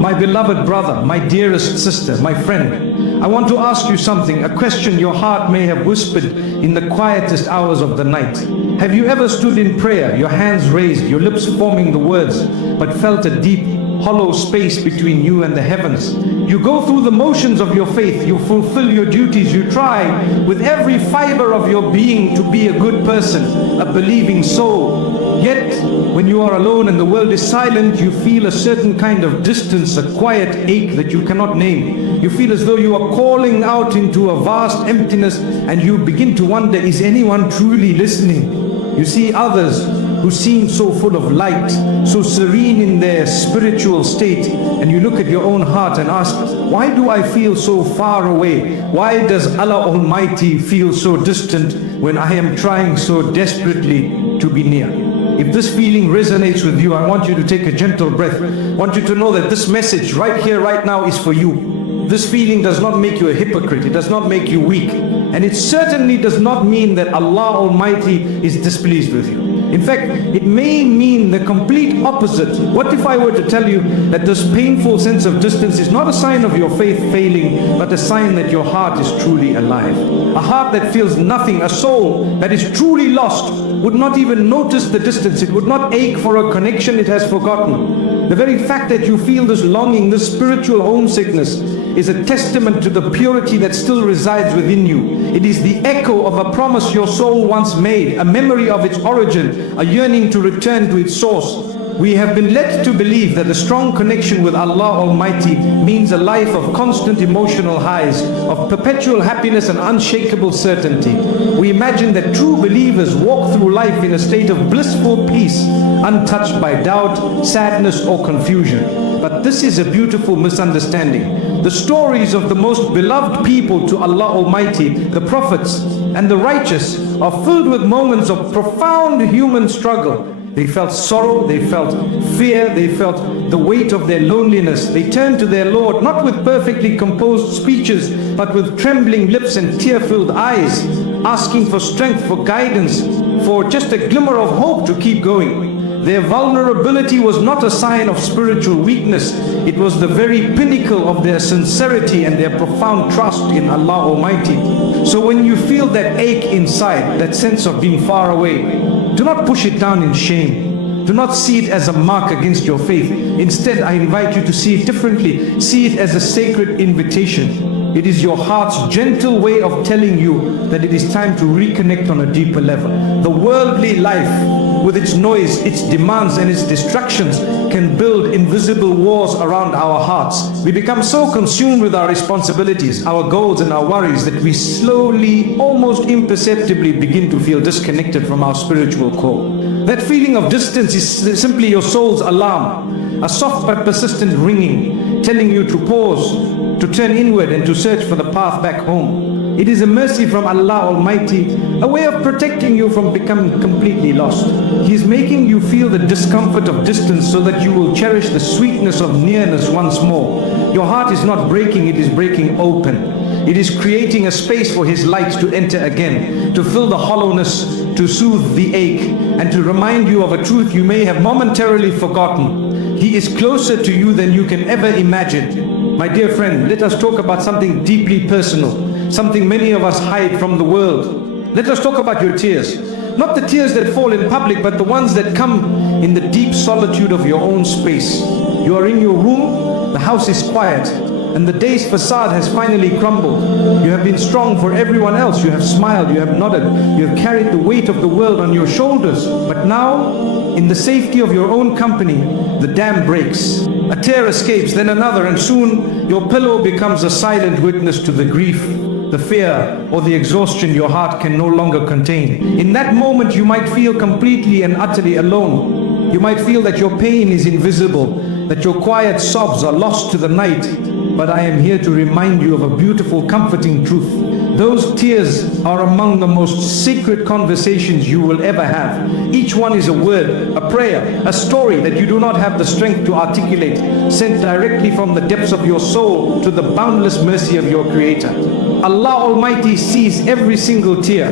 My beloved brother, my dearest sister, my friend, I want to ask you something, a question your heart may have whispered in the quietest hours of the night. Have you ever stood in prayer, your hands raised, your lips forming the words, but felt a deep, hollow space between you and the heavens? You go through the motions of your faith, you fulfill your duties, you try with every fiber of your being to be a good person, a believing soul. Yet, when you are alone and the world is silent, you feel a certain kind of distance, a quiet ache that you cannot name. You feel as though you are calling out into a vast emptiness, and you begin to wonder, is anyone truly listening? You see others who seem so full of light, so serene in their spiritual state, and you look at your own heart and ask, why do I feel so far away? Why does Allah Almighty feel so distant when I am trying so desperately to be near? If this feeling resonates with you, I want you to take a gentle breath. I want you to know that this message right here, right now is for you. This feeling does not make you a hypocrite. It does not make you weak. And it certainly does not mean that Allah Almighty is displeased with you. In fact, it may mean the complete opposite. What if I were to tell you that this painful sense of distance is not a sign of your faith failing, but a sign that your heart is truly alive? A heart that feels nothing, a soul that is truly lost, would not even notice the distance. It would not ache for a connection it has forgotten. The very fact that you feel this longing, this spiritual homesickness, is a testament to the purity that still resides within you. It is the echo of a promise your soul once made, a memory of its origin, a yearning to return to its source. We have been led to believe that a strong connection with Allah Almighty means a life of constant emotional highs, of perpetual happiness and unshakable certainty. We imagine that true believers walk through life in a state of blissful peace, untouched by doubt, sadness or confusion. But this is a beautiful misunderstanding. The stories of the most beloved people to Allah Almighty, the prophets and the righteous, are filled with moments of profound human struggle. They felt sorrow, they felt fear, they felt the weight of their loneliness. They turned to their Lord, not with perfectly composed speeches, but with trembling lips and tear-filled eyes, asking for strength, for guidance, for just a glimmer of hope to keep going. Their vulnerability was not a sign of spiritual weakness. It was the very pinnacle of their sincerity and their profound trust in Allah Almighty. So when you feel that ache inside, that sense of being far away, do not push it down in shame. Do not see it as a mark against your faith. Instead, I invite you to see it differently. See it as a sacred invitation. It is your heart's gentle way of telling you that it is time to reconnect on a deeper level. The worldly life, with its noise, its demands and its distractions, can build invisible walls around our hearts. We become so consumed with our responsibilities, our goals and our worries that we slowly, almost imperceptibly begin to feel disconnected from our spiritual core. That feeling of distance is simply your soul's alarm, a soft but persistent ringing, telling you to pause, to turn inward and to search for the path back home. It is a mercy from Allah Almighty, a way of protecting you from becoming completely lost. He is making you feel the discomfort of distance so that you will cherish the sweetness of nearness once more. Your heart is not breaking, it is breaking open. It is creating a space for His light to enter again, to fill the hollowness, to soothe the ache, and to remind you of a truth you may have momentarily forgotten. He is closer to you than you can ever imagine. My dear friend, let us talk about something deeply personal, something many of us hide from the world. Let us talk about your tears. Not the tears that fall in public, but the ones that come in the deep solitude of your own space. You are in your room, the house is quiet, and the day's facade has finally crumbled. You have been strong for everyone else. You have smiled, you have nodded, you have carried the weight of the world on your shoulders. But now, in the safety of your own company, the dam breaks. A tear escapes, then another, and soon your pillow becomes a silent witness to the grief, the fear, or the exhaustion your heart can no longer contain. In that moment, you might feel completely and utterly alone. You might feel that your pain is invisible, that your quiet sobs are lost to the night. But I am here to remind you of a beautiful, comforting truth. Those tears are among the most sacred conversations you will ever have. Each one is a word, a prayer, a story that you do not have the strength to articulate, sent directly from the depths of your soul to the boundless mercy of your Creator. Allah Almighty sees every single tear.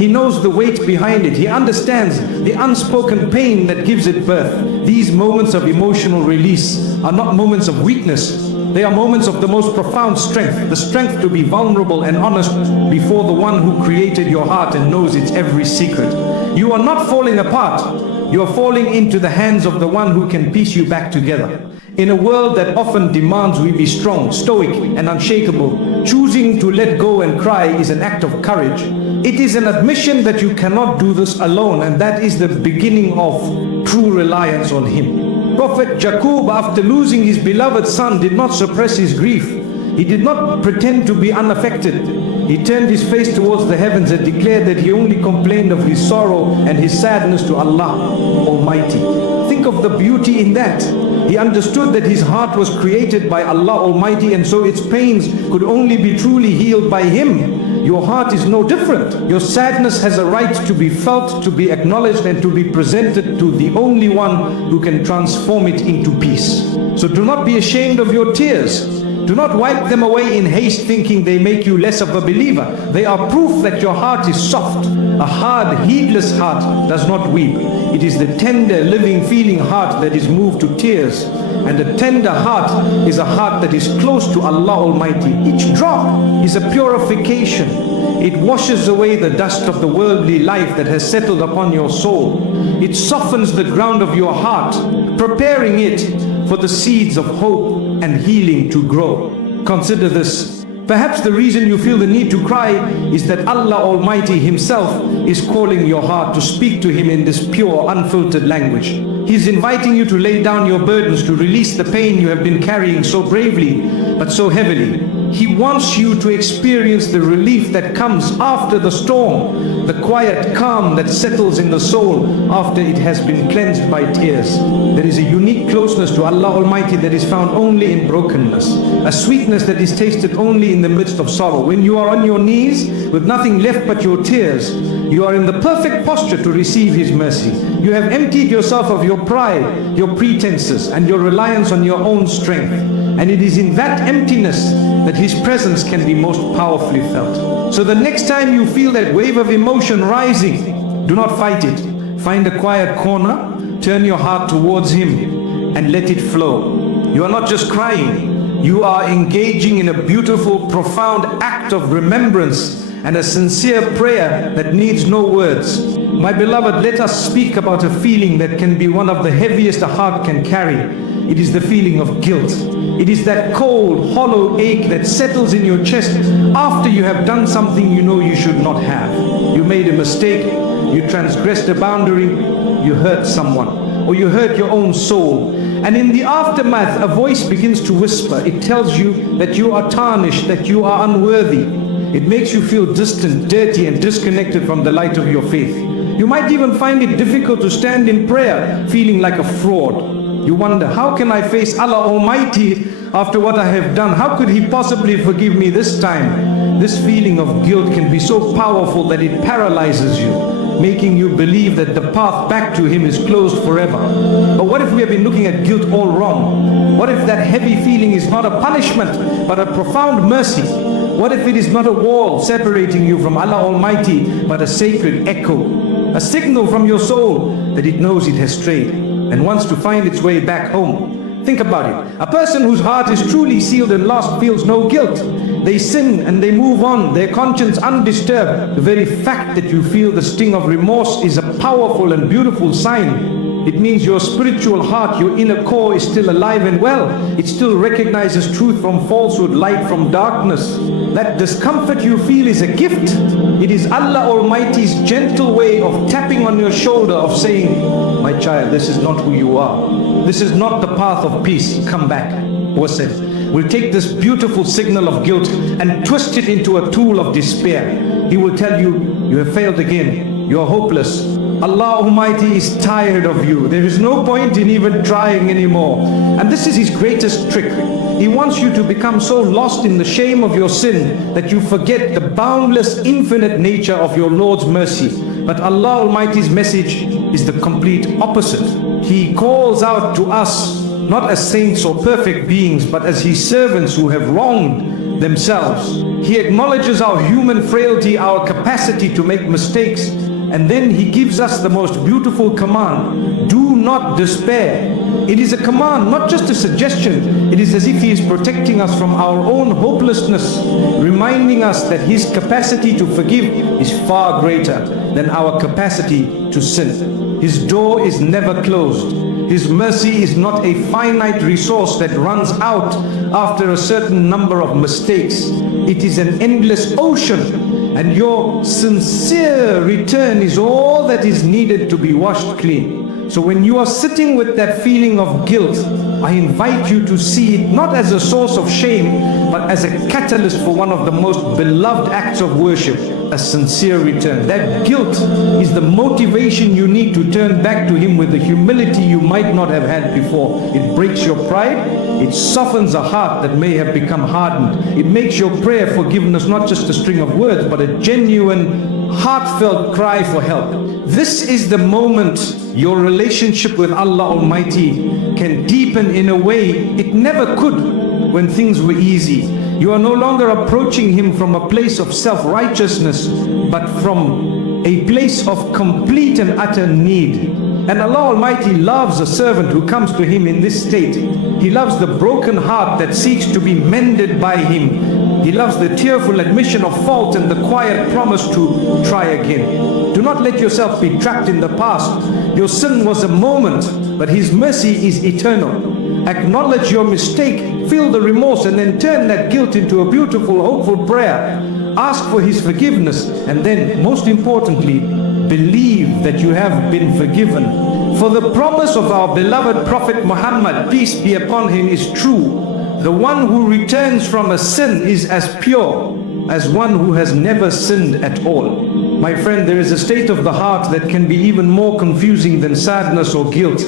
He knows the weight behind it. He understands the unspoken pain that gives it birth. These moments of emotional release are not moments of weakness. They are moments of the most profound strength, the strength to be vulnerable and honest before the one who created your heart and knows its every secret. You are not falling apart. You are falling into the hands of the one who can piece you back together. In a world that often demands we be strong, stoic and unshakable, choosing to let go and cry is an act of courage. It is an admission that you cannot do this alone, and that is the beginning of true reliance on Him. Prophet Jacob, after losing his beloved son, did not suppress his grief. He did not pretend to be unaffected. He turned his face towards the heavens and declared that he only complained of his sorrow and his sadness to Allah Almighty. Think of the beauty in that. He understood that his heart was created by Allah Almighty, and so its pains could only be truly healed by Him. Your heart is no different. Your sadness has a right to be felt, to be acknowledged, and to be presented to the only one who can transform it into peace. So do not be ashamed of your tears. Do not wipe them away in haste, thinking they make you less of a believer. They are proof that your heart is soft. A hard, heedless heart does not weep. It is the tender, living, feeling heart that is moved to tears. And a tender heart is a heart that is close to Allah Almighty. Each drop is a purification. It washes away the dust of the worldly life that has settled upon your soul. It softens the ground of your heart, preparing it for the seeds of hope and healing to grow. Consider this. Perhaps the reason you feel the need to cry is that Allah Almighty Himself is calling your heart to speak to Him in this pure, unfiltered language. He's inviting you to lay down your burdens, to release the pain you have been carrying so bravely but so heavily. He wants you to experience the relief that comes after the storm, the quiet calm that settles in the soul after it has been cleansed by tears. There is a unique closeness to Allah Almighty that is found only in brokenness, a sweetness that is tasted only in the midst of sorrow. When you are on your knees with nothing left but your tears, you are in the perfect posture to receive His mercy. You have emptied yourself of your pride, your pretenses, and your reliance on your own strength. And it is in that emptiness that His presence can be most powerfully felt. So the next time you feel that wave of emotion rising, do not fight it. Find a quiet corner, turn your heart towards Him, and let it flow. You are not just crying, you are engaging in a beautiful, profound act of remembrance and a sincere prayer that needs no words. My beloved, let us speak about a feeling that can be one of the heaviest a heart can carry. It is the feeling of guilt. It is that cold, hollow ache that settles in your chest after you have done something you know you should not have. You made a mistake, you transgressed a boundary, you hurt someone, or you hurt your own soul. And in the aftermath, a voice begins to whisper. It tells you that you are tarnished, that you are unworthy. It makes you feel distant, dirty, and disconnected from the light of your faith. You might even find it difficult to stand in prayer feeling like a fraud. You wonder, how can I face Allah Almighty after what I have done? How could He possibly forgive me this time? This feeling of guilt can be so powerful that it paralyzes you, making you believe that the path back to Him is closed forever. But what if we have been looking at guilt all wrong? What if that heavy feeling is not a punishment, but a profound mercy? What if it is not a wall separating you from Allah Almighty, but a sacred echo, a signal from your soul that it knows it has strayed and wants to find its way back home? Think about it. A person whose heart is truly sealed and lost feels no guilt. They sin and they move on, their conscience undisturbed. The very fact that you feel the sting of remorse is a powerful and beautiful sign. It means your spiritual heart, your inner core is still alive and well. It still recognizes truth from falsehood, light from darkness. That discomfort you feel is a gift. It is Allah Almighty's gentle way of tapping on your shoulder, of saying, my child, this is not who you are. This is not the path of peace. Come back. Wasif will take this beautiful signal of guilt and twist it into a tool of despair. He will tell you, you have failed again. You are hopeless. Allah Almighty is tired of you. There is no point in even trying anymore. And this is His greatest trick. He wants you to become so lost in the shame of your sin that you forget the boundless, infinite nature of your Lord's mercy. But Allah Almighty's message is the complete opposite. He calls out to us not as saints or perfect beings, but as His servants who have wronged themselves. He acknowledges our human frailty, our capacity to make mistakes, and then He gives us the most beautiful command: do not despair. It is a command, not just a suggestion. It is as if He is protecting us from our own hopelessness, reminding us that His capacity to forgive is far greater than our capacity to sin. His door is never closed. His mercy is not a finite resource that runs out after a certain number of mistakes. It is an endless ocean, and your sincere return is all that is needed to be washed clean. So when you are sitting with that feeling of guilt, I invite you to see it not as a source of shame, but as a catalyst for one of the most beloved acts of worship, a sincere return. That guilt is the motivation you need to turn back to Him with the humility you might not have had before. It breaks your pride. It softens a heart that may have become hardened. It makes your prayer forgiveness not just a string of words, but a genuine, heartfelt cry for help. This is the moment your relationship with Allah Almighty can deepen in a way it never could when things were easy. You are no longer approaching Him from a place of self-righteousness, but from a place of complete and utter need. And Allah Almighty loves a servant who comes to Him in this state. He loves the broken heart that seeks to be mended by Him. He loves the tearful admission of fault and the quiet promise to try again. Do not let yourself be trapped in the past. Your sin was a moment, but His mercy is eternal. Acknowledge your mistake, feel the remorse, and then turn that guilt into a beautiful, hopeful prayer. Ask for His forgiveness, and then, most importantly, believe that you have been forgiven. For the promise of our beloved Prophet Muhammad, peace be upon him, is true. The one who returns from a sin is as pure as one who has never sinned at all. My friend, there is a state of the heart that can be even more confusing than sadness or guilt.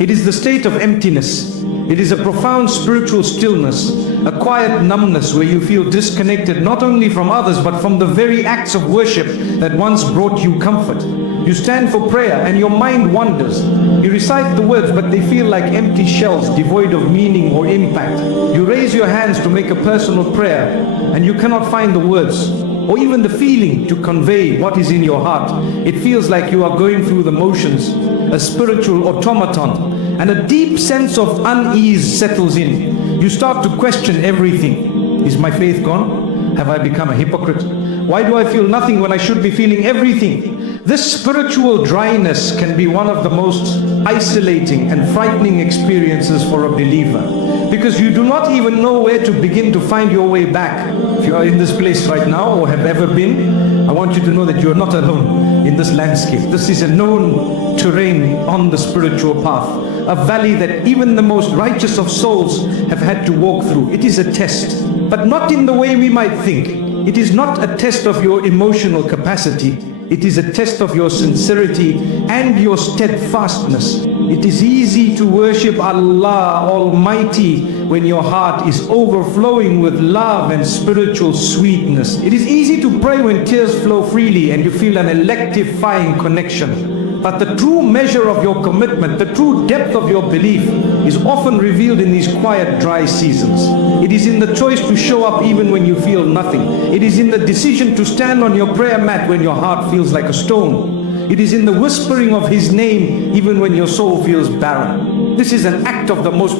It is the state of emptiness. It is a profound spiritual stillness, a quiet numbness where you feel disconnected not only from others but from the very acts of worship that once brought you comfort. You stand for prayer and your mind wanders. You recite the words, but they feel like empty shells devoid of meaning or impact. You raise your hands to make a personal prayer and you cannot find the words or even the feeling to convey what is in your heart. It feels like you are going through the motions, a spiritual automaton, and a deep sense of unease settles in. You start to question everything. Is my faith gone? Have I become a hypocrite? Why do I feel nothing when I should be feeling everything? This spiritual dryness can be one of the most isolating and frightening experiences for a believer, because you do not even know where to begin to find your way back. If you are in this place right now or have ever been, I want you to know that you are not alone in this landscape. This is a known terrain on the spiritual path, a valley that even the most righteous of souls have had to walk through. It is a test, but not in the way we might think. It is not a test of your emotional capacity. It is a test of your sincerity and your steadfastness. It is easy to worship Allah Almighty when your heart is overflowing with love and spiritual sweetness. It is easy to pray when tears flow freely and you feel an electrifying connection. But the true measure of your commitment, the true depth of your belief, is often revealed in these quiet, dry seasons. It is in the choice to show up even when you feel nothing. It is in the decision to stand on your prayer mat when your heart feels like a stone. It is in the whispering of His name even when your soul feels barren. This is an act of the most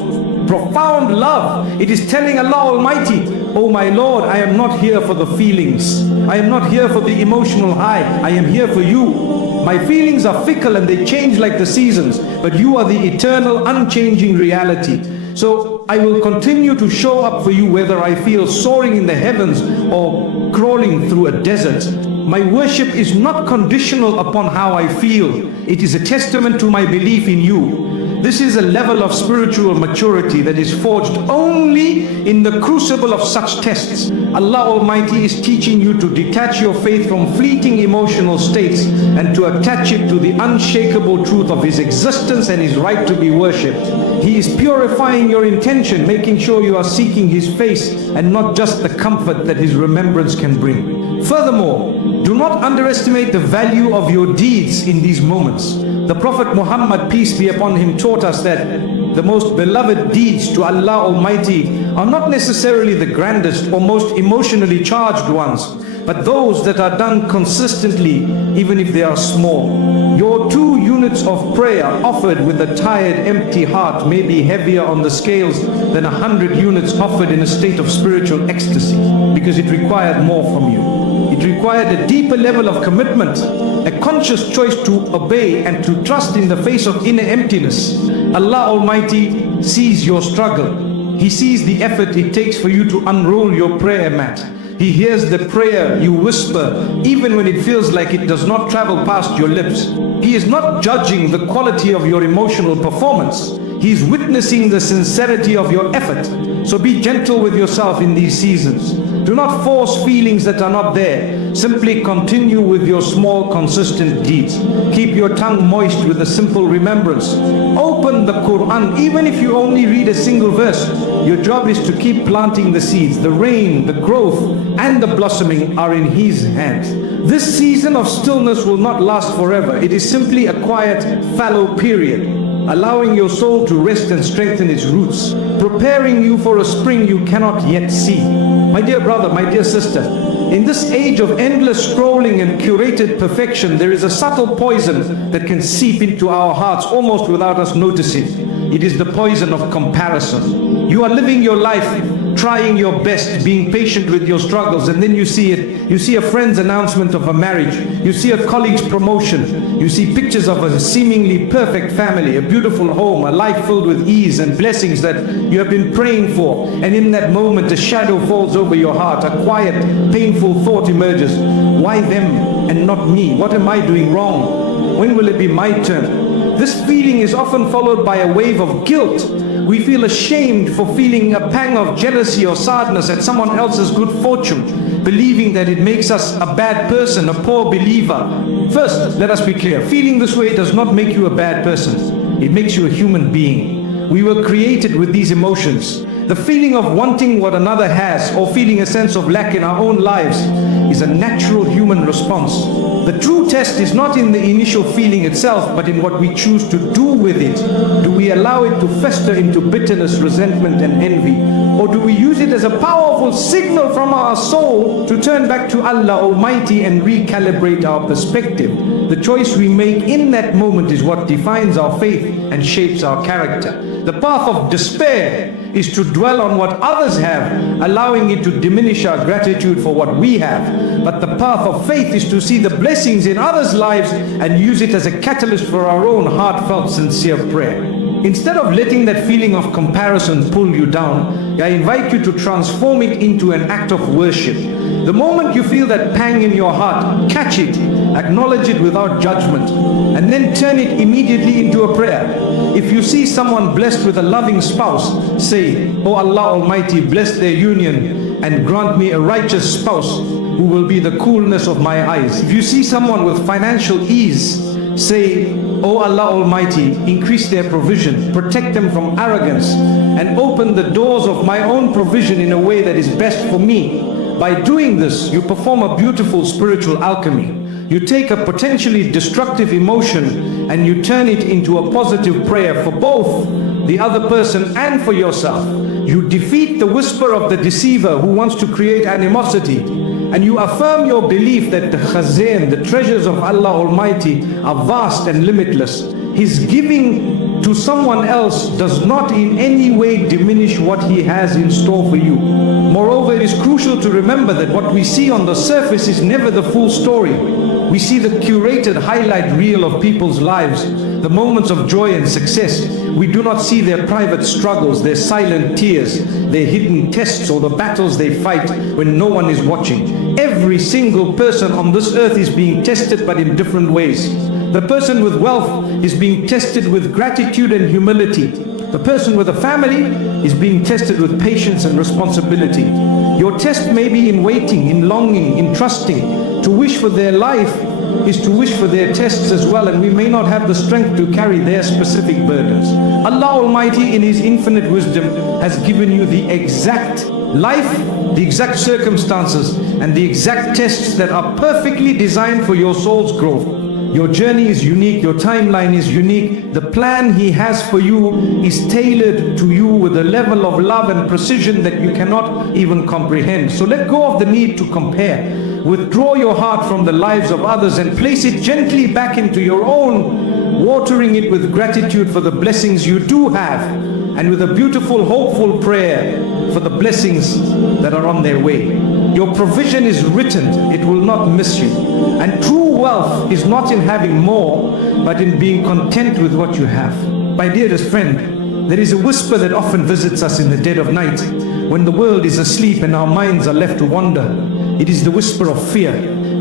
profound love. It is telling Allah Almighty, "Oh my Lord, I am not here for the feelings. I am not here for the emotional high. I am here for you. My feelings are fickle and they change like the seasons, but you are the eternal, unchanging reality. So I will continue to show up for you whether I feel soaring in the heavens or crawling through a desert. My worship is not conditional upon how I feel. It is a testament to my belief in you." This is a level of spiritual maturity that is forged only in the crucible of such tests. Allah Almighty is teaching you to detach your faith from fleeting emotional states and to attach it to the unshakable truth of His existence and His right to be worshipped. He is purifying your intention, making sure you are seeking His face and not just the comfort that His remembrance can bring. Furthermore, do not underestimate the value of your deeds in these moments. The Prophet Muhammad, peace be upon him, taught us that the most beloved deeds to Allah Almighty are not necessarily the grandest or most emotionally charged ones, but those that are done consistently, even if they are small. Your 2 units of prayer offered with a tired, empty heart may be heavier on the scales than 100 units offered in a state of spiritual ecstasy, because it required more from you. It required a deeper level of commitment, a conscious choice to obey and to trust in the face of inner emptiness. Allah Almighty sees your struggle. He sees the effort it takes for you to unroll your prayer mat. He hears the prayer you whisper, even when it feels like it does not travel past your lips. He is not judging the quality of your emotional performance. He is witnessing the sincerity of your effort. So be gentle with yourself in these seasons. Do not force feelings that are not there. Simply continue with your small, consistent deeds. Keep your tongue moist with a simple remembrance. Open the Quran, even if you only read a single verse. Your job is to keep planting the seeds. The rain, the growth, and the blossoming are in His hands. This season of stillness will not last forever. It is simply a quiet, fallow period, allowing your soul to rest and strengthen its roots, preparing you for a spring you cannot yet see. My dear brother, my dear sister, in this age of endless scrolling and curated perfection, there is a subtle poison that can seep into our hearts almost without us noticing. It is the poison of comparison. You are living your life, trying your best, being patient with your struggles, and then you see it. You see a friend's announcement of a marriage. You see a colleague's promotion. You see pictures of a seemingly perfect family, a beautiful home, a life filled with ease and blessings that you have been praying for. And in that moment, a shadow falls over your heart. A quiet, painful thought emerges. Why them and not me? What am I doing wrong? When will it be my turn? This feeling is often followed by a wave of guilt. We feel ashamed for feeling a pang of jealousy or sadness at someone else's good fortune, believing that it makes us a bad person, a poor believer. First, let us be clear. Feeling this way does not make you a bad person. It makes you a human being. We were created with these emotions. The feeling of wanting what another has or feeling a sense of lack in our own lives is a natural human response. The true test is not in the initial feeling itself, but in what we choose to do with it. Do we allow it to fester into bitterness, resentment, and envy? Or do we use it as a powerful signal from our soul to turn back to Allah Almighty and recalibrate our perspective? The choice we make in that moment is what defines our faith and shapes our character. The path of despair is to dwell on what others have, allowing it to diminish our gratitude for what we have. But the path of faith is to see the blessings in others' lives and use it as a catalyst for our own heartfelt, sincere prayer. Instead of letting that feeling of comparison pull you down, I invite you to transform it into an act of worship. The moment you feel that pang in your heart, catch it, acknowledge it without judgment, and then turn it immediately into a prayer. If you see someone blessed with a loving spouse, say, "Oh Allah Almighty, bless their union and grant me a righteous spouse who will be the coolness of my eyes." If you see someone with financial ease, say, "Oh Allah Almighty, increase their provision, protect them from arrogance, and open the doors of my own provision in a way that is best for me." By doing this, you perform a beautiful spiritual alchemy. You take a potentially destructive emotion and you turn it into a positive prayer for both the other person and for yourself. You defeat the whisper of the deceiver who wants to create animosity, and you affirm your belief that the khazan, the treasures of Allah Almighty, are vast and limitless. His giving to someone else does not in any way diminish what He has in store for you. Moreover, it is crucial to remember that what we see on the surface is never the full story. We see the curated highlight reel of people's lives, the moments of joy and success. We do not see their private struggles, their silent tears, their hidden tests, or the battles they fight when no one is watching. Every single person on this earth is being tested, but in different ways. The person with wealth is being tested with gratitude and humility. The person with a family is being tested with patience and responsibility. Your test may be in waiting, in longing, in trusting. To wish for their life is to wish for their tests as well, and we may not have the strength to carry their specific burdens. Allah Almighty in His infinite wisdom has given you the exact life, the exact circumstances, and the exact tests that are perfectly designed for your soul's growth. Your journey is unique, your timeline is unique. The plan He has for you is tailored to you with a level of love and precision that you cannot even comprehend. So let go of the need to compare. Withdraw your heart from the lives of others and place it gently back into your own, watering it with gratitude for the blessings you do have, and with a beautiful, hopeful prayer for the blessings that are on their way. Your provision is written, it will not miss you. And true wealth is not in having more, but in being content with what you have. My dearest friend, there is a whisper that often visits us in the dead of night, when the world is asleep and our minds are left to wander. It is the whisper of fear.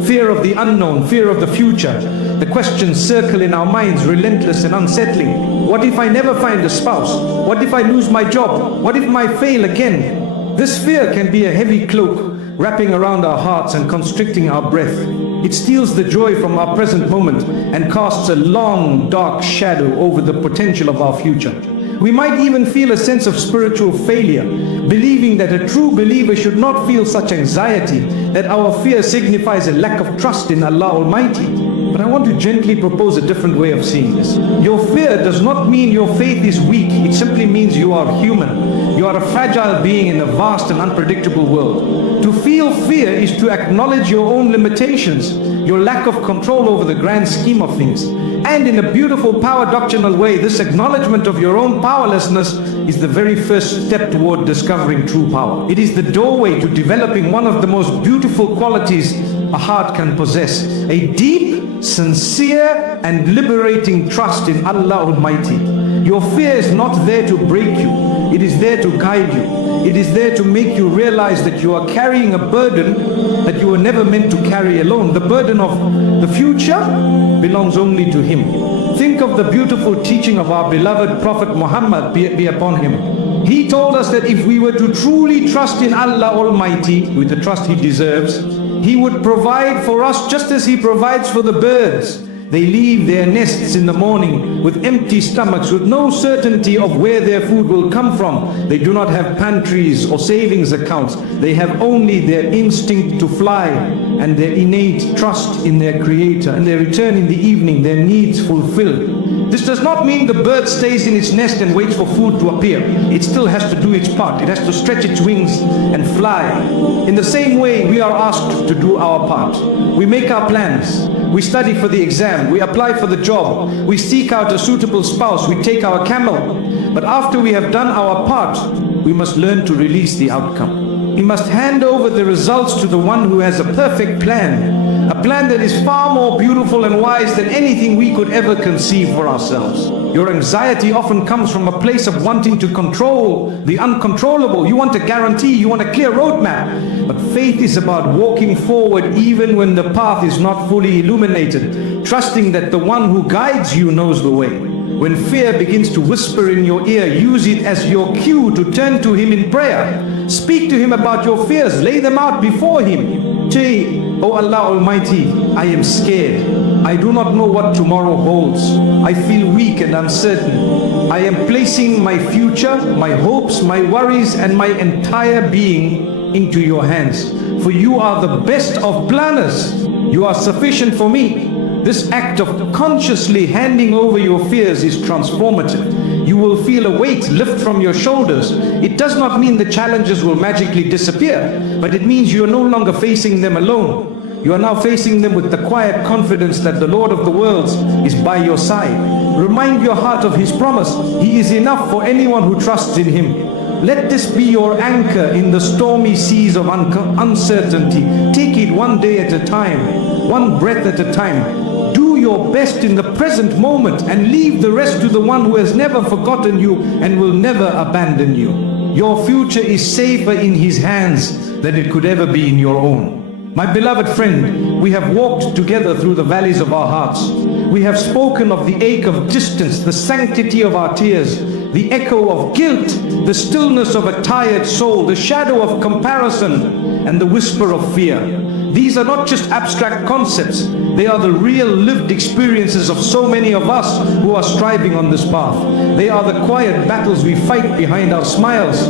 Fear of the unknown, fear of the future. The questions circle in our minds, relentless and unsettling. What if I never find a spouse? What if I lose my job? What if I fail again? This fear can be a heavy cloak wrapping around our hearts and constricting our breath. It steals the joy from our present moment and casts a long, dark shadow over the potential of our future. We might even feel a sense of spiritual failure, believing that a true believer should not feel such anxiety, that our fear signifies a lack of trust in Allah Almighty. But I want to gently propose a different way of seeing this. Your fear does not mean your faith is weak. It simply means you are human. You are a fragile being in a vast and unpredictable world. To feel fear is to acknowledge your own limitations, your lack of control over the grand scheme of things. And in a beautiful power doctrinal way, this acknowledgement of your own powerlessness is the very first step toward discovering true power. It is the doorway to developing one of the most beautiful qualities a heart can possess: a deep, sincere and liberating trust in Allah Almighty. Your fear is not there to break you, it is there to guide you. It is there to make you realize that you are carrying a burden that you were never meant to carry alone. The burden of the future belongs only to Him. Think of the beautiful teaching of our beloved Prophet Muhammad, be upon him. He told us that if we were to truly trust in Allah Almighty with the trust He deserves, He would provide for us just as He provides for the birds. They leave their nests in the morning with empty stomachs, with no certainty of where their food will come from. They do not have pantries or savings accounts. They have only their instinct to fly and their innate trust in their Creator. And they return in the evening, their needs fulfilled. This does not mean the bird stays in its nest and waits for food to appear. It still has to do its part. It has to stretch its wings and fly. In the same way, we are asked to do our part. We make our plans. We study for the exam, we apply for the job, we seek out a suitable spouse, we take our camel. But after we have done our part, we must learn to release the outcome. We must hand over the results to the one who has a perfect plan, a plan that is far more beautiful and wise than anything we could ever conceive for ourselves. Your anxiety often comes from a place of wanting to control the uncontrollable. You want a guarantee, you want a clear roadmap. But faith is about walking forward even when the path is not fully illuminated, trusting that the one who guides you knows the way. When fear begins to whisper in your ear, use it as your cue to turn to Him in prayer. Speak to Him about your fears, lay them out before Him. Say, "Oh Allah Almighty, I am scared. I do not know what tomorrow holds. I feel weak and uncertain. I am placing my future, my hopes, my worries and my entire being into your hands. For you are the best of planners. You are sufficient for me." This act of consciously handing over your fears is transformative. You will feel a weight lift from your shoulders. It does not mean the challenges will magically disappear, but it means you are no longer facing them alone. You are now facing them with the quiet confidence that the Lord of the worlds is by your side. Remind your heart of His promise. He is enough for anyone who trusts in Him. Let this be your anchor in the stormy seas of uncertainty. Take it one day at a time, one breath at a time. Do your best in the present moment and leave the rest to the one who has never forgotten you and will never abandon you. Your future is safer in His hands than it could ever be in your own. My beloved friend, we have walked together through the valleys of our hearts. We have spoken of the ache of distance, the sanctity of our tears, the echo of guilt, the stillness of a tired soul, the shadow of comparison, and the whisper of fear. These are not just abstract concepts, they are the real lived experiences of so many of us who are striving on this path. They are the quiet battles we fight behind our smiles,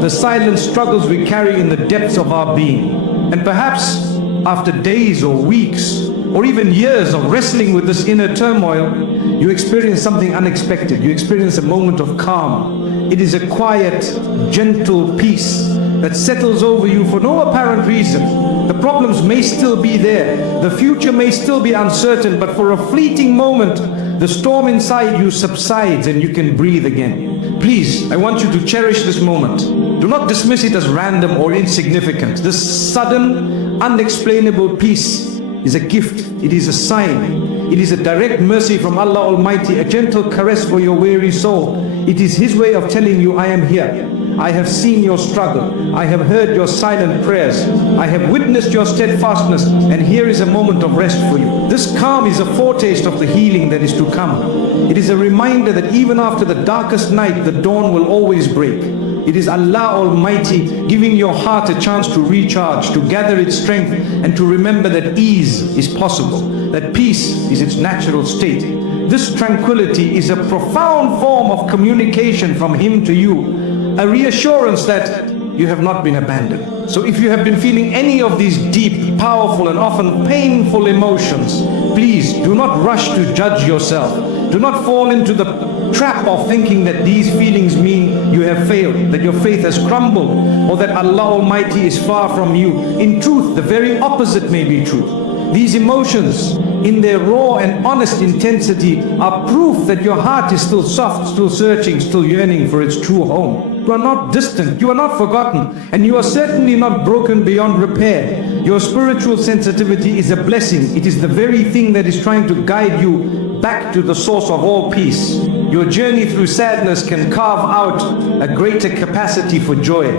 the silent struggles we carry in the depths of our being. And perhaps after days or weeks or even years of wrestling with this inner turmoil, you experience something unexpected. You experience a moment of calm. It is a quiet, gentle peace that settles over you for no apparent reason. The problems may still be there. The future may still be uncertain, but for a fleeting moment, the storm inside you subsides and you can breathe again. Please, I want you to cherish this moment. Do not dismiss it as random or insignificant. This sudden, unexplainable peace is a gift. It is a sign. It is a direct mercy from Allah Almighty, a gentle caress for your weary soul. It is His way of telling you, I am here. I have seen your struggle. I have heard your silent prayers. I have witnessed your steadfastness, and here is a moment of rest for you. This calm is a foretaste of the healing that is to come. It is a reminder that even after the darkest night, the dawn will always break. It is Allah Almighty giving your heart a chance to recharge, to gather its strength, and to remember that ease is possible, that peace is its natural state. This tranquility is a profound form of communication from Him to you, a reassurance that you have not been abandoned. So if you have been feeling any of these deep, powerful, and often painful emotions, please do not rush to judge yourself. Do not fall into the trap of thinking that these feelings mean you have failed, that your faith has crumbled, or that Allah Almighty is far from you. In truth, the very opposite may be true. These emotions, in their raw and honest intensity, are proof that your heart is still soft, still searching, still yearning for its true home. You are not distant, you are not forgotten, and you are certainly not broken beyond repair. Your spiritual sensitivity is a blessing. It is the very thing that is trying to guide you back to the source of all peace. Your journey through sadness can carve out a greater capacity for joy.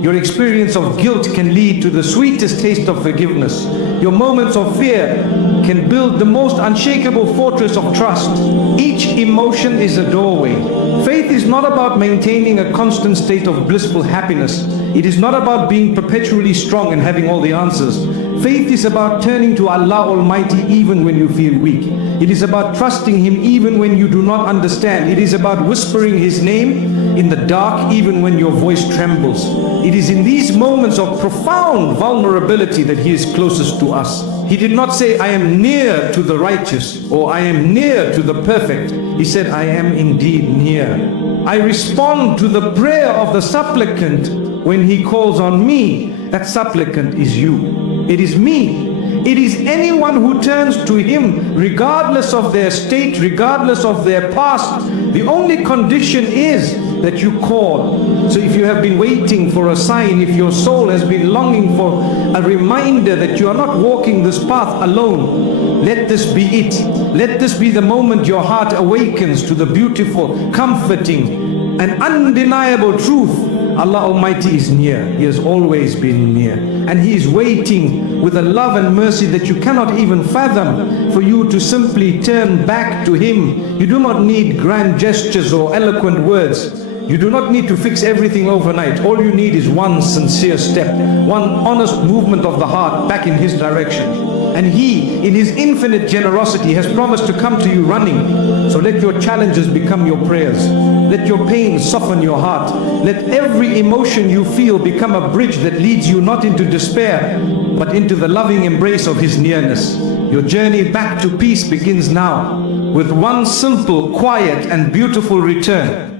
Your experience of guilt can lead to the sweetest taste of forgiveness. Your moments of fear can build the most unshakable fortress of trust. Each emotion is a doorway. Faith is not about maintaining a constant state of blissful happiness. It is not about being perpetually strong and having all the answers. Faith is about turning to Allah Almighty even when you feel weak. It is about trusting Him even when you do not understand. It is about whispering His name in the dark even when your voice trembles. It is in these moments of profound vulnerability that He is closest to us. He did not say, I am near to the righteous, or I am near to the perfect. He said, I am indeed near. I respond to the prayer of the supplicant when he calls on me. That supplicant is you. It is me. It is anyone who turns to Him, regardless of their state, regardless of their past. The only condition is that you call. So if you have been waiting for a sign, if your soul has been longing for a reminder that you are not walking this path alone, let this be it. Let this be the moment your heart awakens to the beautiful, comforting, and undeniable truth. Allah Almighty is near. He has always been near. And He is waiting with a love and mercy that you cannot even fathom for you to simply turn back to Him. You do not need grand gestures or eloquent words. You do not need to fix everything overnight. All you need is one sincere step, one honest movement of the heart back in His direction. And He, in His infinite generosity, has promised to come to you running. So let your challenges become your prayers. Let your pain soften your heart. Let every emotion you feel become a bridge that leads you not into despair, but into the loving embrace of His nearness. Your journey back to peace begins now, with one simple, quiet, and beautiful return.